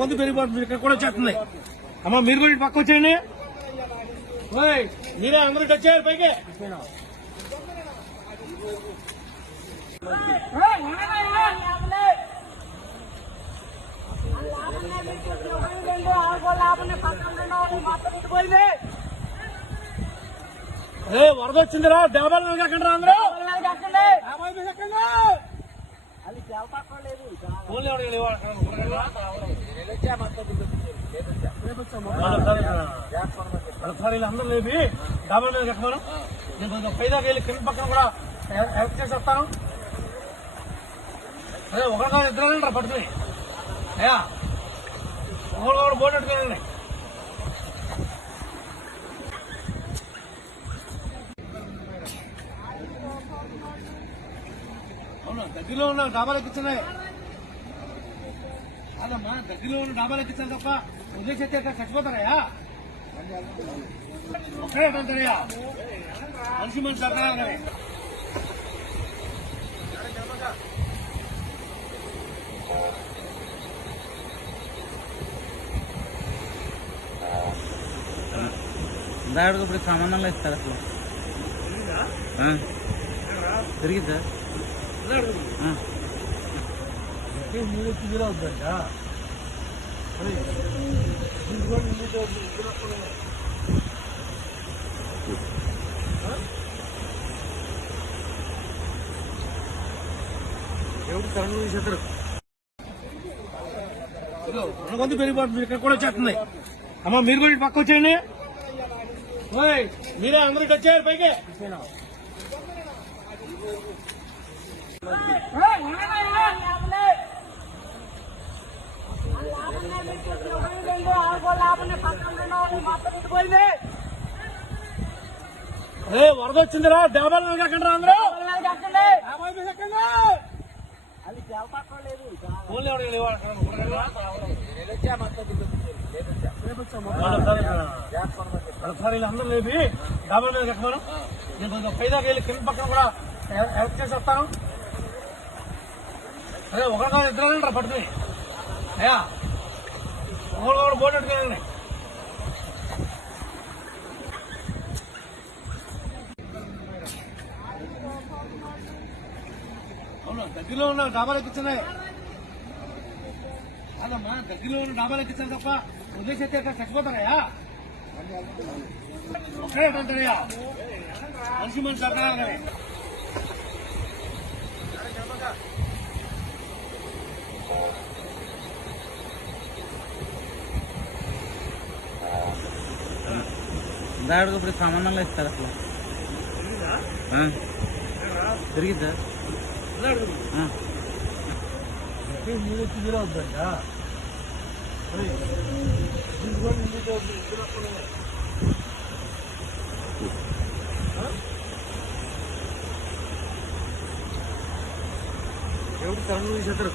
కొంత పెరిగిపోతుంది ఇక్కడ కూడా వచ్చేస్తుంది అమ్మ మీరు కూడా పక్క వచ్చేయండి. మీరే అందరూ వచ్చారు పైకి. వరద వచ్చిందిరా కాకండి రా అందరూ. ఒకసారి వీళ్ళందరూ లేపి డాబా మీద కట్టమను నేను కొంచెం పైదాకా వెళ్ళి కింద పక్కన కూడా హెల్ప్ చేసి వస్తాను. అదే ఒకరితో ఇద్దరు పట్టుకుని. అయ్యా ఒకరు ఒకరు బోట్ పెట్టుకుని అవును? దగ్గరలో ఉన్న డాబాలు ఎక్కించున్నాయి కాదమ్మా దగ్గరలో ఉన్న డాబాలు ఎక్కించాలి తప్ప వదిలేసేస్తే ఎక్కడ చచ్చిపోతారయ్యా? ఒక్కడే అంటారయ్యా మనిషి మనిషి అక్కడ కానీ దాడికి ఇప్పుడు సంబంధంలో ఇస్తారు అసలు. ఆ. తిరిగిద్దా ఎవరు కరెంట్ తీసేస్తారు కొంత పెరిగిపోతుంది ఇక్కడ కూడా వచ్చేస్తుంది అమ్మ మీరు కూడా పక్క వచ్చేయండి మీరే అందరికి వచ్చారు పైకి. ఏ వరద వచ్చిందిరా డెబ్బై నెలలు అందరూ. యాభై ఐదు ఒకసారి వీళ్ళందరూ లేపి మీద కట్టమను కొంచెం వెళ్ళి కింద పక్కన కూడా ఎవరు చేసి వస్తాను అదే ఒకరితో ఇద్దరు రా పడుతుంది అయ్యా ఒకరు ఒకరు బోర్డు పెట్టుకుని అవును దగ్గరలో ఉన్న డాబాలు ఎక్కించున్నాయి కాదమ్మా దగ్గరలో ఉన్న డాబాలు ఎక్కించాలి తప్ప వదిలేసేస్తే ఇక్కడ చచ్చిపోతారయ్యా ఒక్కడే అంటారయ్యా మనిషి మనిషి అక్కడ కానీ దాడికి ఇప్పుడు సంబంధంలో ఇస్తారు అసలు ఆ. తిరిగిద్దా ఆ. మూడు కిలో అవుతుందంట ఎవరు కరెంట్ తీసేస్తారు